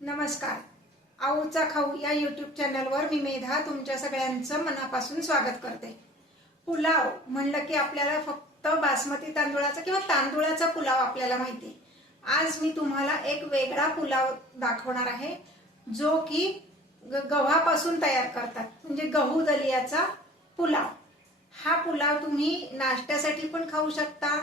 नमस्कार. आऊचा खाऊ या यूट्यूब चॅनलवर मी मेधा तुमच्या सगळ्यांचं मनापासून स्वागत करते. पुलाव म्हणलं की आपल्याला फक्त बासमती तांदूळाचा किंवा तांदूळाचा पुलाव आपल्याला माहिती. आज मी तुम्हाला एक वेगळा पुलाव दाखवणार आहे जो की गव्हापासून तयार करतात, म्हणजे गहू दलियाचा पुलाव. हा पुलाव तुम्ही नाश्त्यासाठी पण खाऊ शकता,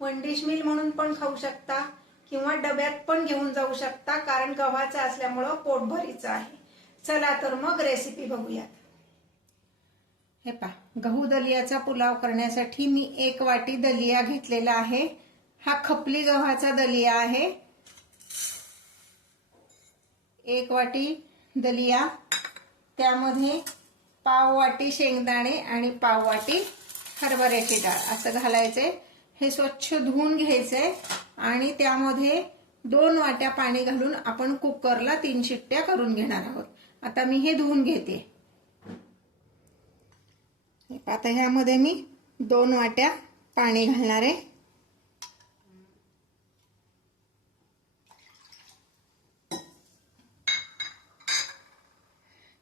वन डिश मील म्हणून पण खाऊ शकता किंवा डब्यात पण घेऊन जाऊ शकता, कारण गव्हाचा असल्यामुळं पोटभरीचा आहे. चला तर मग रेसिपी बघूयात. हे पहा, गहू दलियाचा पुलाव करण्यासाठी मी 1 वाटी दलिया घेतलेला आहे. हा खपली गव्हाचा दलिया आहे. 1 वाटी दलिया, त्यामध्ये पाव वाटी शेंगदाणे आणि पाव वाटी हरभऱ्याची डाळ असं घालायचे. हे स्वच्छ धुवून घ्यायचंय आणि त्यामध्ये 2 वाट्या पाणी घालून आपण कुकरला 3 शिट्ट्या करून घेणार आहोत. आता मी हे धुवून घेते. आता ह्यामध्ये मी 2 वाट्या पाणी घालणार आहे.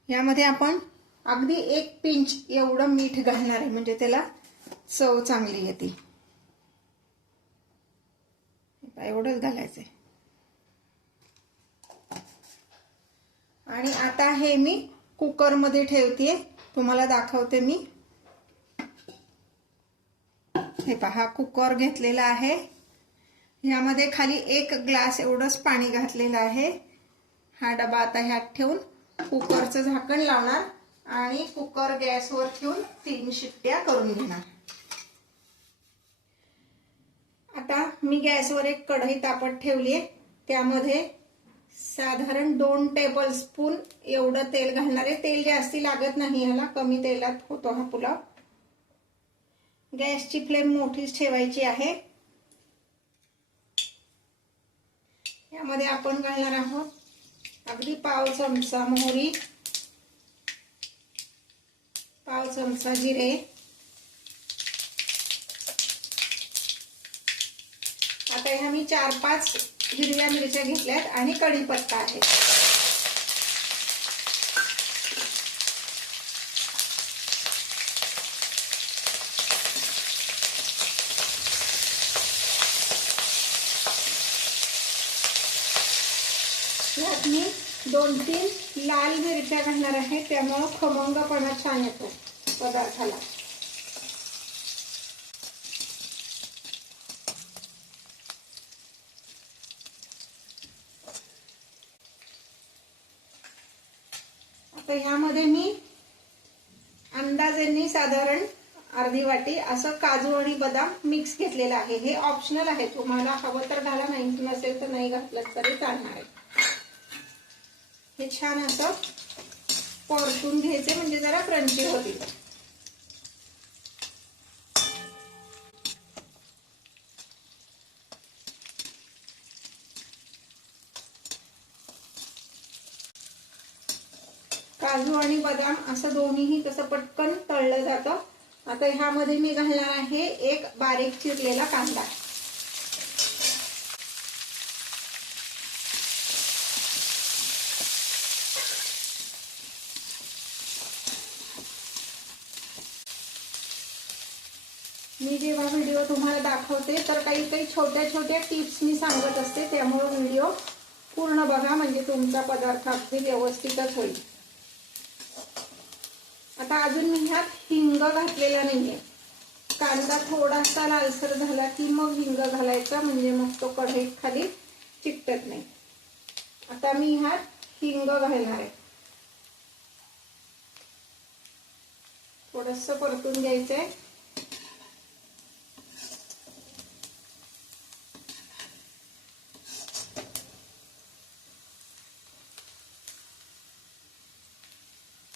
यामध्ये आपण अगदी 1 पिंच एवढं मीठ घालणार आहे, म्हणजे त्याला चव चांगली येते. एवढंच घालायचंय. आणि आता हे मी कुकर मध्ये ठेवते, तुम्हाला दाखवते मी. हे पहा, कुकर घेतलेला आहे. यामध्ये खाली 1 ग्लास एवढंच पाणी घातलेलं आहे. हा डबा आता ह्यात ठेवून कुकरचं झाकण लावणार आणि कुकर गॅसवर ठेवून 3 शिट्ट्या करून घेणार. आता मी गॅसवर एक कढई तापत ठेवली आहे. त्यामध्ये साधारण 2 टेबलस्पून एवढं तेल घालणार आहे. तेल जास्ती लागत नाही याला, कमी तेलात होतो हा पुलाव. गॅसची फ्लेम मोठीच ठेवायची आहे. यामध्ये आपण घालणार आहोत अगदी पाव चमचा मोहरी, पाव चमचा जिरे, आता ह्या मी 4-5 हिरव्या मिरच्या घेतल्यात आणि कढीपत्ता आहे. यात मी 2-3 लाल मिरच्या घालणार आहे, त्यामुळे खमंगपणा छान येतो पदार्थाला. तर ह्यामध्ये मी अंदाजाने साधारण अर्धी वाटी असं काजू आणि बदाम मिक्स घेतलेला आहे. हे ऑप्शनल आहे, तुम्हाला हवं तर घाला, नाही नसेल तर नाही घातलं तरी चालणार आहे. हे छान असं परतून घ्यायचे, म्हणजे जरा क्रंची होतील. काजू आणि बदाम असं दोन्हीही कसं पटकन तळलं जातं. आता ह्यामध्ये मी घालणार आहे 1 बारीक चिरलेला कांदा. मी जेव्हा व्हिडिओ तुम्हाला दाखवते तर काही छोट्या छोट्या टिप्स मी सांगत असते, त्यामुळे व्हिडिओ पूर्ण बघा, म्हणजे तुमचा पदार्थ अगदी व्यवस्थितच होईल. आता अजून मी ह्यात हिंग घातलेला नाहीये. कांदा थोडासा लालसर झाला की मग हिंग घालायचा, म्हणजे मग तो कढईत खाली चिकटत नाही. आता मी ह्यात हिंग घालणार आहे. थोडंसं परतून घ्यायचंय.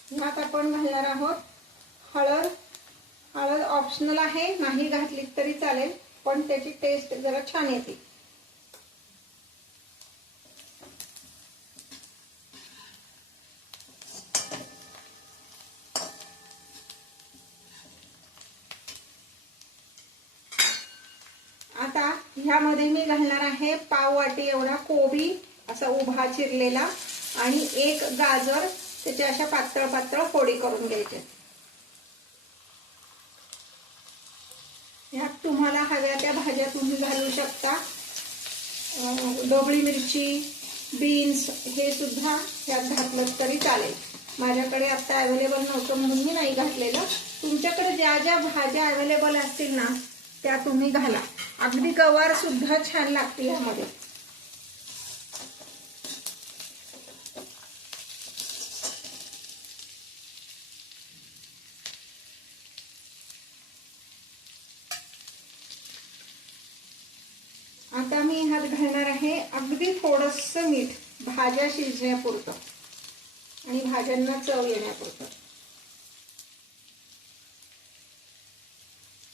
ह्यात आपण घालणार आहोत हळद. हळद ऑप्शनल आहे, नाही घातली तरी चालेल, पण त्याची टेस्ट जरा छान येते. आता ह्यामध्ये मी घालणार आहे पाव वाटी एवढा कोबी असा उभा चिरलेला आणि एक गाजर त्याच्या अशा पातळ पातळ फोडी करून घ्यायच्या। यात तुम्हाला हव्या त्या भाज्या तुम्ही घालू शकता, ढोबळी मिरची, बीन्स हे सुद्धा यात घातलं तरी चालेल। माझ्याकडे आता अवेलेबल नव्हतं म्हणून मी नाही घातलेलं। तुमच्याकडे ज्या ज्या भाज्या अवेलेबल असतील ना त्या तुम्ही घाला। अगदी गवार सुद्धा छान लागते यामध्ये। आता मी ह्यात घालणार आहे अगदी थोडंसं मीठ, भाज्या शिजण्यापुरतं आणि भाज्यांना चव येण्यापुरतं।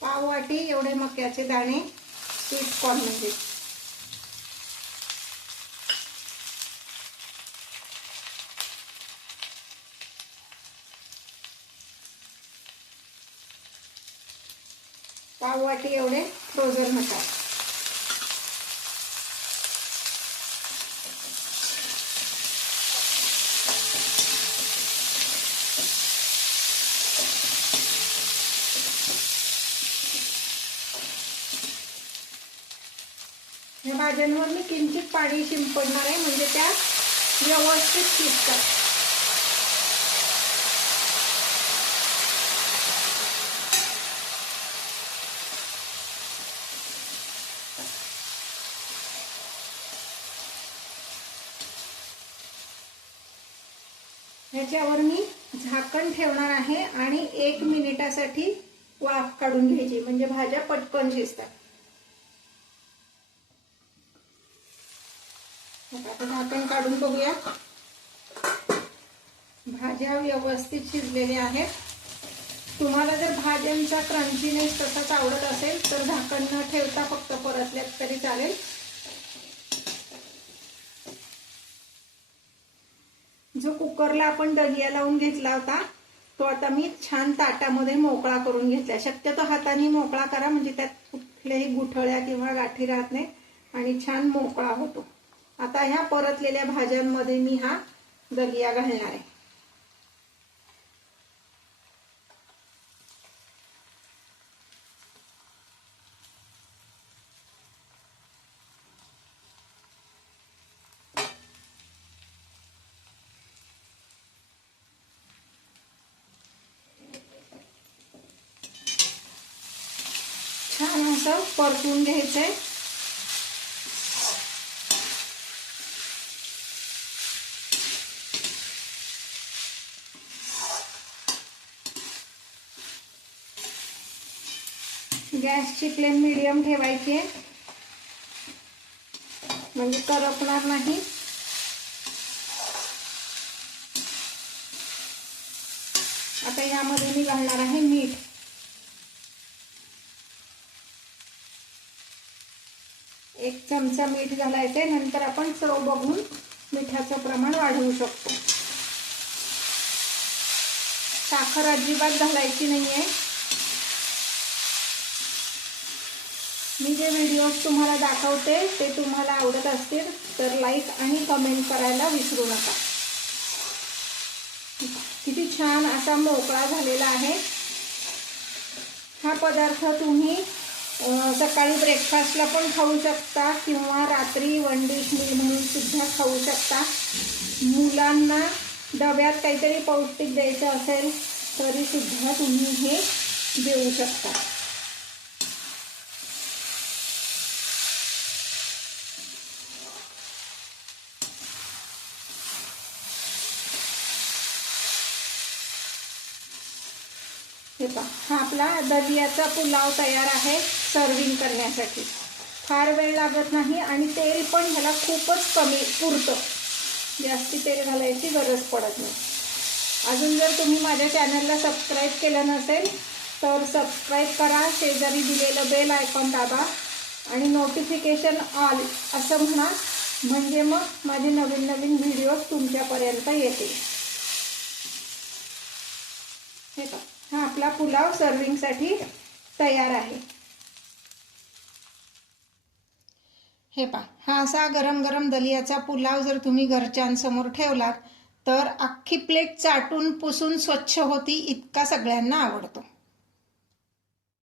पाव वाटी एवढे मक्याचे दाणे, स्वीट कॉर्न म्हणजे। पाव वाटी एवढे फ्रोझन मसाला। या भाज्यांवर मी किंचित पाणी शिंपडणार आहे म्हणजे त्या व्यवस्थित शिजतात। ह्याच्यावर मी झाकण ठेवणार आहे आणि 1 मिनिटासाठी वाफ काढून घ्यायची म्हणजे भाज्या पटकन शिजतात। आता झाकण काढून बघूया। भाज्या व्यवस्थित शिजलेल्या आहेत। तुम्हाला जर भाज्यांचा क्रंचीनेस तसाच आवडत असेल तर झाकण न ठेवता फक्त परतल्यात तरी चालेल। जो कुकरला आपण दलिया लावून घेतला होता तो आता मी छान ताटामध्ये मोकळा करून घेतला। शक्यतो हाताने मोकळा करा म्हणजे त्यात कुठल्याही गुठळ्या किंवा गाठी राहत नाही आणि छान मोकळा होतो। आता ह्या परतलेल्या भाज्यांमध्ये मी हा दलिया घालणार आहे। छान असं परतून घ्यायचंय। गॅसची फ्लेम मीडियम ठेवायची आहे म्हणजे करपणार नाही। आता यामध्ये मी घालणार आहे मीठ। एक चमचा मीठ घालायचे, नंतर आपण चव बघून मिठाचं प्रमाण वाढवू शकतो। साखर अजिबात घालायची नाहीये। मी जे व्हिडिओज तुम्हाला दाखवते ते तुम्हाला आवडत असतील तर लाईक आणि कमेंट करायला विसरू नका। किती छान असा मोकळा झालेला आहे। हा पदार्थ तुम्ही सकाळी ब्रेकफास्टला पण खाऊ शकता किंवा रात्री वन डिश मील म्हणून सुद्धा खाऊ शकता। मुलांना डब्यात काहीतरी पौष्टिक द्यायचं असेल तरी सुद्धा तुम्ही हे देऊ शकता। हे पहा, हा आपला दलियाचा पुलाव तयार आहे सर्विंग करण्यासाठी। फार वेळ लागत नाही आणि तेल पण ह्याला खूपच कमी पुरतं, जास्ती तेल घालायची गरज पडत नाही। अजून जर तुम्ही माझ्या चॅनलला सबस्क्राईब केलं नसेल तर सबस्क्राईब करा, शेजारी दिलेलं बेल आयकॉन दाबा आणि नोटिफिकेशन ऑल असं म्हणा म्हणजे मग माझे नवीन नवीन व्हिडिओज तुमच्यापर्यंत येतील। हे पहा, हा आपला पुलाव सर्विंगसाठी तयार आहे। हे पहा, हा असा गरम गरम दलियाचा पुलाव जर तुम्ही घरच्यांसमोर ठेवलात तर अख्खी प्लेट चाटून पुसून स्वच्छ होती, इतका सगळ्यांना आवडतो.